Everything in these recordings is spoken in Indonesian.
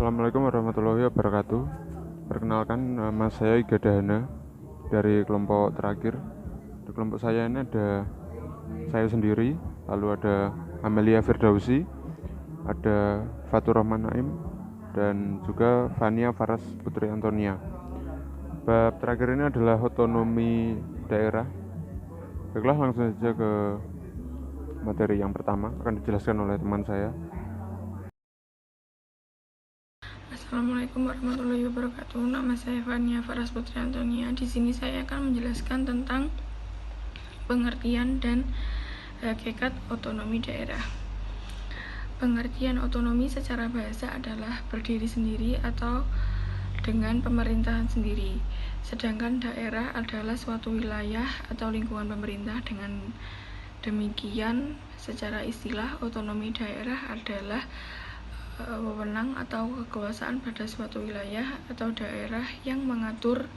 Assalamualaikum warahmatullahi wabarakatuh. Perkenalkan, nama saya Iga Dahana dari kelompok terakhir. Di kelompok saya ini ada saya sendiri, lalu ada Amelia Firdausi, ada Fatur Rahman Naim, dan juga Fania Faras Putri Antonia. Bab terakhir ini adalah otonomi daerah. Baiklah, langsung saja ke materi yang pertama, akan dijelaskan oleh teman saya. Assalamualaikum warahmatullahi wabarakatuh. Nama saya Fania Faras Putri Antonia. Di sini saya akan menjelaskan tentang pengertian dan hakikat otonomi daerah. Pengertian otonomi secara bahasa adalah berdiri sendiri atau dengan pemerintahan sendiri. Sedangkan daerah adalah suatu wilayah atau lingkungan pemerintah. Dengan demikian, secara istilah otonomi daerah adalah wewenang atau kekuasaan pada suatu wilayah atau daerah yang mengatur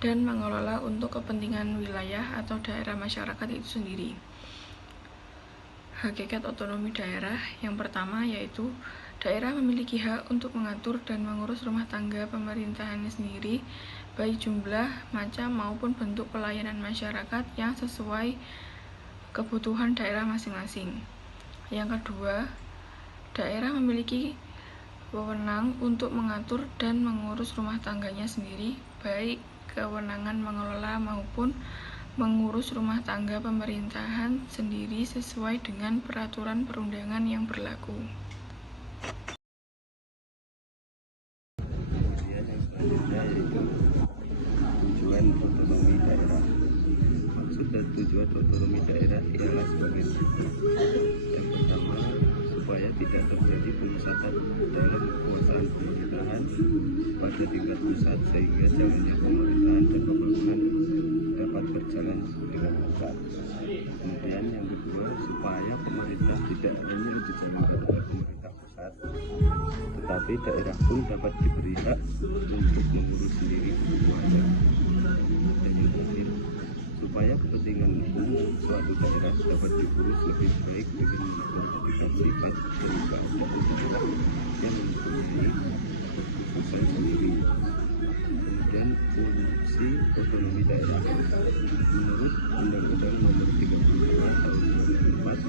dan mengelola untuk kepentingan wilayah atau daerah masyarakat itu sendiri. Hakikat otonomi daerah yang pertama yaitu daerah memiliki hak untuk mengatur dan mengurus rumah tangga pemerintahannya sendiri, baik jumlah, macam maupun bentuk pelayanan masyarakat yang sesuai kebutuhan daerah masing-masing. Yang kedua, daerah memiliki wewenang untuk mengatur dan mengurus rumah tangganya sendiri, baik kewenangan mengelola maupun mengurus rumah tangga pemerintahan sendiri sesuai dengan peraturan perundangan yang berlaku. Tujuan otonomi daerah. Maksud dan tujuan otonomi daerah ialah sebagai berikut. Yang pertama, supaya tidak terjadi pemusatan dalam kekuasaan pemerintahan pada tingkat pusat sehingga jalannya pemerintahan dan pembangunan dapat berjalan dengan lancar. Kemudian yang kedua, supaya pemerintah tidak hanya dijalankan oleh pemerintah pusat, tetapi daerah pun dapat diberi hak untuk mengurus sendiri warga. Dan yang terakhir, supaya kepentingan umum suatu daerah dapat diurus lebih baik dengan melakukan aktivitas perubahan yang mempunyai usaha sendiri. Kemudian fungsi otonomi daerah menurut Undang-Undang Nomor 32 Tahun 2004,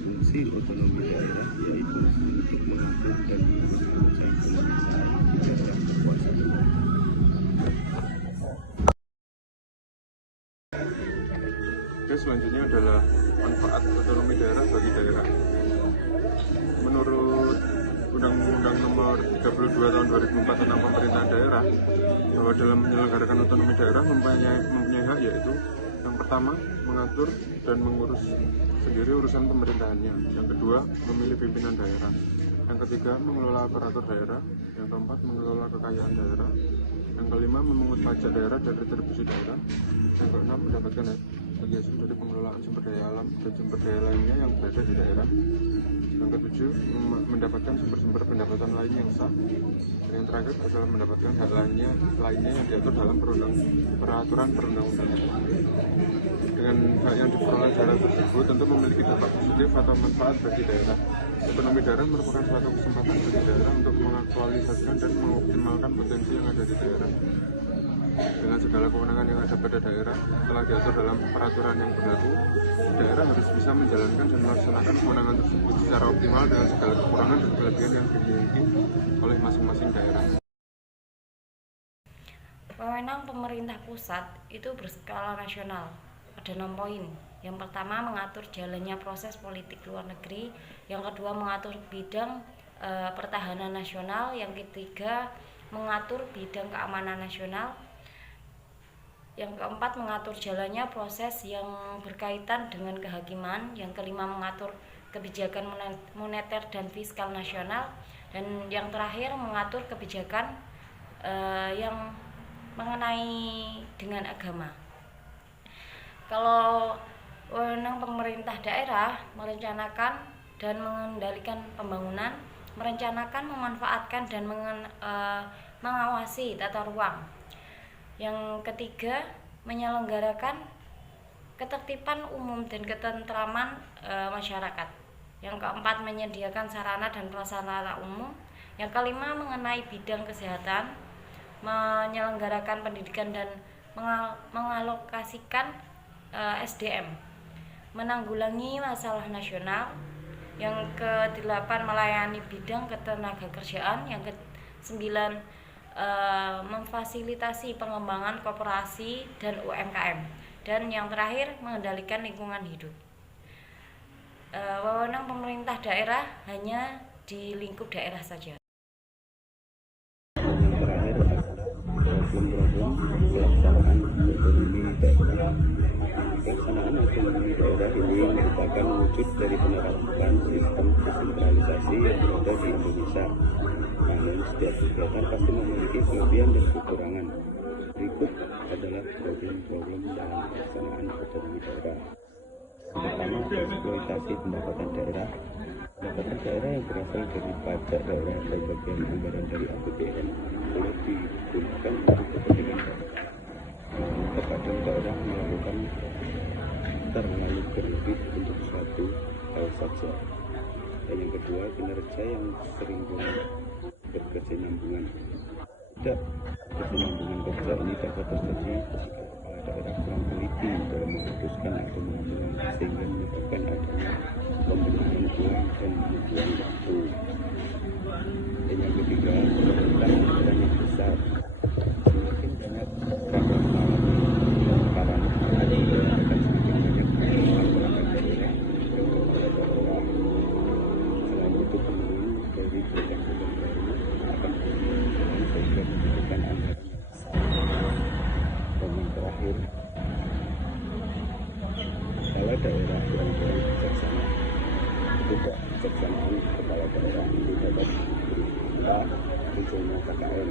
fungsi otonomi daerah yaitu untuk mengatur dan mengurus pemerintahan di daerah kekuasaan. Oke, selanjutnya adalah manfaat otonomi daerah bagi daerah. Menurut Undang-Undang Nomor 32 Tahun 2004 tentang pemerintahan daerah, bahwa dalam menyelenggarakan otonomi daerah mempunyai hak, yaitu yang pertama, mengatur dan mengurus sendiri urusan pemerintahannya. Yang kedua, memilih pimpinan daerah. Yang ketiga, mengelola aparatur daerah. Yang keempat, mengelola kekayaan daerah. Yang kelima, memungut pajak daerah dan retribusi daerah. Yang keenam, mendapatkan bagi hasil dari pengelolaan sumber daya alam dan sumber daya lainnya yang berada di daerah. Yang ketujuh, mendapatkan sumber-sumber pendapatan lain yang sah. Dan yang terakhir adalah mendapatkan hak lainnya yang diatur dalam peraturan perundang-undangan. Dengan hak yang diperoleh daerah tersebut tentu memiliki dampak positif atau manfaat bagi daerah. Otonomi daerah merupakan suatu kesempatan bagi daerah untuk mengaktualisasikan dan mengoptimalkan potensi yang ada di daerah. Dengan segala kewenangan yang ada pada daerah telah diatur dalam peraturan yang berlaku, daerah harus bisa menjalankan dan melaksanakan kewenangan tersebut secara optimal dengan segala kekurangan dan kelebihan yang dimiliki oleh masing-masing daerah. Wewenang pemerintah pusat itu berskala nasional. Ada 6 poin. Yang pertama, mengatur jalannya proses politik luar negeri. Yang kedua, mengatur bidang pertahanan nasional. Yang ketiga, mengatur bidang keamanan nasional. Yang keempat, mengatur jalannya proses yang berkaitan dengan kehakiman. Yang kelima, mengatur kebijakan moneter dan fiskal nasional. Dan yang terakhir, mengatur kebijakan yang mengenai dengan agama. Kalau wewenang pemerintah daerah merencanakan dan mengendalikan pembangunan, merencanakan, memanfaatkan dan mengawasi tata ruang. Yang ketiga, menyelenggarakan ketertiban umum dan ketentraman masyarakat. Yang keempat, menyediakan sarana dan prasarana umum. Yang kelima, mengenai bidang kesehatan, menyelenggarakan pendidikan dan mengalokasikan SDM, menanggulangi masalah nasional. Yang ke-8, melayani bidang ketenagakerjaan. Yang ke-9, memfasilitasi pengembangan koperasi dan UMKM. Dan yang terakhir, mengendalikan lingkungan hidup. Wewenang pemerintah daerah hanya di lingkup daerah saja. Yang terakhir adalah problem-problem pelaksanaan otonomi daerah. Pelaksanaan otonomi daerah ini merupakan wujud dari penerapan sistem desentralisasi yang berada di Indonesia. Namun setiap kegiatan pasti memiliki kelebihan dan kekurangan. Berikut adalah problem-problem dalam pelaksanaan otonomi daerah. Pertama, eksploitasi pendapatan daerah. Pendapatan daerah yang berasal dari pajak daerah atau bagian anggaran dari APBN boleh digunakan untuk kepentingan daerah. Terkadang daerah melakukan terlalu berlebih untuk suatu hal saja. Dan yang kedua, kinerja yang sering berkesinambungan. Tidak kesinambungan kerja ini dapat terjadi jika kepala daerah kurang teliti dalam memutuskan atau mengatur, sehingga menyebabkan adanya pembenahan uang dan membuang waktu. Dan yang ketiga, pemerintah anggaran yang besar. Semakin banyak program karena akan semakin banyak anggaran daerah ke kepala daerah. Selain itu, penurunan dari program-program baru akan sehingga membutuhkan anggaran yang besar. Dan yang terakhir, kepala daerah kurang-kurang bijaksana. Ketidakbijaksanaan kepala daerah itu dapat berupa munculnya KKN